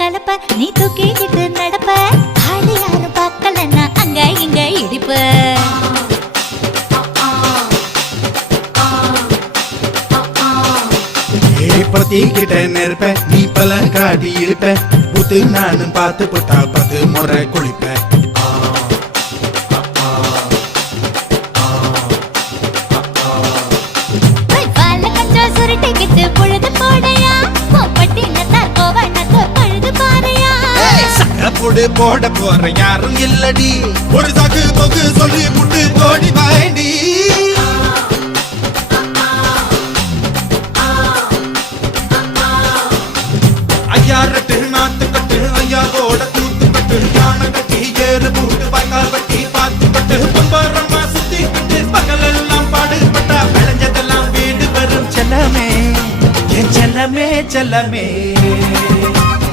கலப்ப நீ தூக்கிக்கிட்டு நடப்ப ஆளு யாரும் பார்க்கலன்னா அங்க இங்க இடிப்ப பத்திக்கிட்ட நெருப்ப நீ பல காட்டி இருப்ப புத்து நானும் பார்த்து புட்டா 10 முறை குளிப்ப சுருட்டிக்கிட்டு பொழுது போடையா பட்டினத்தார் கோவனக்கு பழுது பாறையா சகப்புடு போட போற யாரும் இல்லடி ஒரு சாக்கு போக்கு சொல்லி புட்டு கோடி வாண்டி ஐயாரட்டு நாத்து கட்டு ஐயாவோட கூத்து கட்டு யானை கட்டி ஏறு பூட்டு வாய்க்கால் வட்டி பார்த்து கட்டு பம்பரமா சுத்தி கட்டு பகலெல்லாம் பாடுபட்டா விளைஞ்சதெல்லாம் வீடு வரும் செல்லமே என் செல்லமே செல்லமே